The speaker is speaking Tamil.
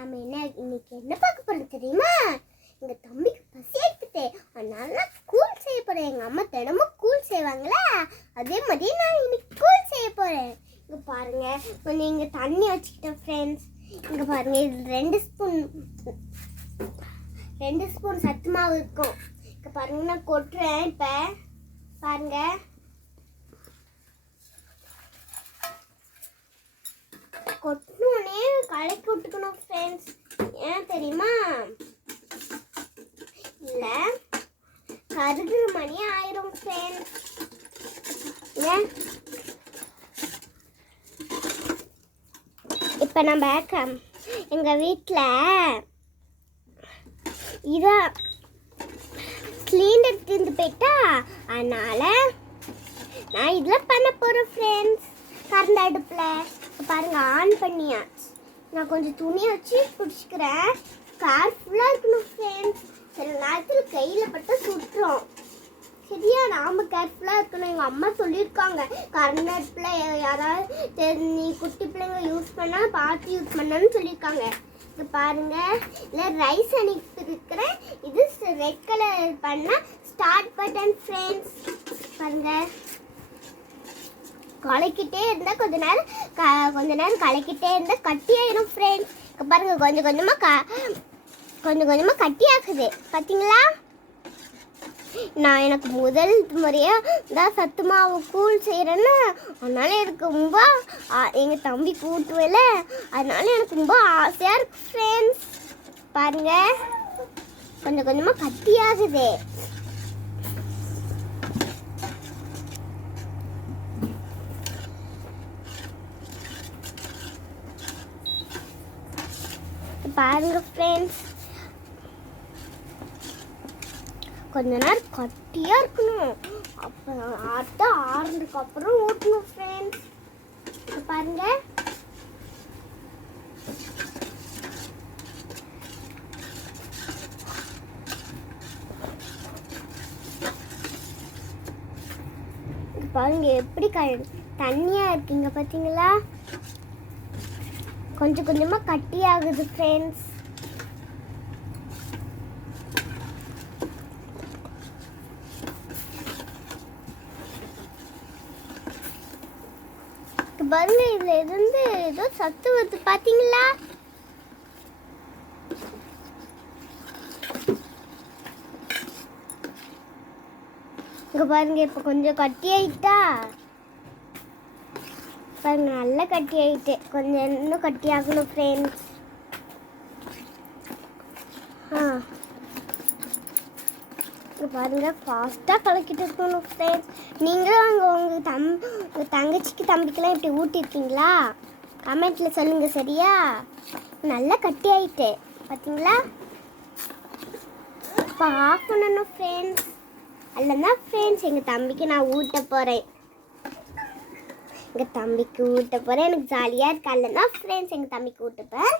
நம்ம என்ன இன்னைக்கு என்ன பார்க்க போகிறோம் தெரியுமா? எங்கள் தம்பிக்கு பசி எடுத்துட்டு அதனால நான் கூழ் செய்ய போகிறேன் எங்கள் அம்மா தினமும் கூல் செய்வாங்களே? அதே மாதிரி நான் இன்னைக்கு கூல் செய்ய போகிறேன் இங்கே பாருங்கள் கொஞ்சம் நீங்கள் தண்ணி வச்சுக்கிட்டேன் ஃப்ரெண்ட்ஸ் இங்கே பாருங்கள் இது ரெண்டு ஸ்பூன் ரெண்டு ஸ்பூன் சத்து மாவு இருக்கும். இங்கே பாருங்க நான் கொட்டுறேன் இப்போ. பாருங்க. கொட்டினோடனே கலக்கி விட்டுக்கணும் ஃப்ரெண்ட்ஸ் ஏன் தெரியுமா? இல்லை கருகுற மணி ஆயிரும் ஃப்ரெண்ட்ஸ் ஏன்? இப்போ நம்ம கம் எங்கள் வீட்டில் இதை சிலிண்டர் தீர்ந்து போயிட்டா அதனால நான் இதில் பண்ண போகிறேன் ஃப்ரெண்ட்ஸ் கரண்ட் அடுப்பில். பாருங்க ஆன் பண்ணியாச்சு. நான் கொஞ்சம் துணி வச்சு பிடிச்சிக்கிறேன் கேர்ஃபுல்லாக இருக்கணும் ஃப்ரெண்ட்ஸ் சில நேரத்தில் கையில் பட்டு சுட்டுறோம் சரியா? நாம கேர்ஃபுல்லாக இருக்கணும். எங்கள் அம்மா சொல்லியிருக்காங்க. கரண்ட் அடுப்பில் யாராவது தெரி- நீ குட்டி பிள்ளைங்க யூஸ் பண்ணால் பார்த்து யூஸ் பண்ணணும்னு சொல்லியிருக்காங்க. இது பாருங்க. இல்லை ரைஸ் அனுப்பியிருக்கிறேன் இது ரெட் கலர் பண்ணால் ஸ்டார்ட் பட்டன் ஃப்ரெண்ட்ஸ் பாருங்கள் கலக்கிட்டே இருந்தால் கொஞ்ச நேரம் க- கொஞ்ச நேரம் கலக்கிட்டே இருந்தால் கட்டி ஆயிரும் ஃப்ரெண்ட்ஸ் பாருங்க கொஞ்சம் கொஞ்சமாக க கொஞ்சம் கொஞ்சமாக கட்டி ஆகுது நான் எனக்கு முதல் முறையாக தான் சத்து மாவு கூழ் செய்கிறேன்னு அதனால எனக்கு ரொம்ப ஆ- தம்பி கூட்டுவேல. அதனால எனக்கு ரொம்ப ஆசையாக இருக்கு ஃப்ரெண்ட்ஸ் பாருங்கள் கொஞ்சம் கொஞ்சமாக கட்டி பாருங்கள் பாருங்க ஃப்ரெண்ட்ஸ் கொஞ்ச நேரம் கட்டியாக இருக்கணும். அப்புறம் ஆட்ட ஆறுனதுக்கு அப்புறம் ஊட்டணும் ஃப்ரெண்ட்ஸ் பாருங்க. பாருங்க எப்படி க தண்ணியாக இருக்கீங்க பார்த்தீங்களா கொஞ்சம் கொஞ்சமாக கட்டி ஆகுது ஃப்ரெண்ட்ஸ் பாருங்க இதுல இருந்து ஏதோ சத்து வருது பாத்தீங்களா? இங்க பாருங்க இப்ப கொஞ்சம் கட்டி ஆயிட்டா இப்போ நல்லா கட்டி ஆகிட்டு கொஞ்சம் இன்னும் கட்டி ஆகணும் ஃப்ரெண்ட்ஸ் ஆ. இங்க பாருங்க ஃபாஸ்ட்டாக கலக்கிட்டு இருக்கணும் ஃப்ரெண்ட்ஸ் நீங்களும் அங்கே உங்கள் தம் உங்கள் தங்கச்சிக்கு தம்பிக்கெல்லாம் இப்படி ஊட்டிருக்கீங்களா கமெண்ட்டில் சொல்லுங்கள் சரியா? நல்லா கட்டி ஆகிட்டு பார்த்தீங்களா இப்போ ஆஃப் பண்ணணும் ஃப்ரெண்ட்ஸ் அல்லனா ஃப்ரெண்ட்ஸ் எங்கள் தம்பிக்கு நான் ஊட்ட போகிறேன் எங்கள் தம்பிக்கு ஊட்ட போகிறேன் எனக்கு ஜாலியாக இருக்கு அல்லனா ஃப்ரெண்ட்ஸ் எங்கள் தம்பிக்கு ஊட்டுப்பேன்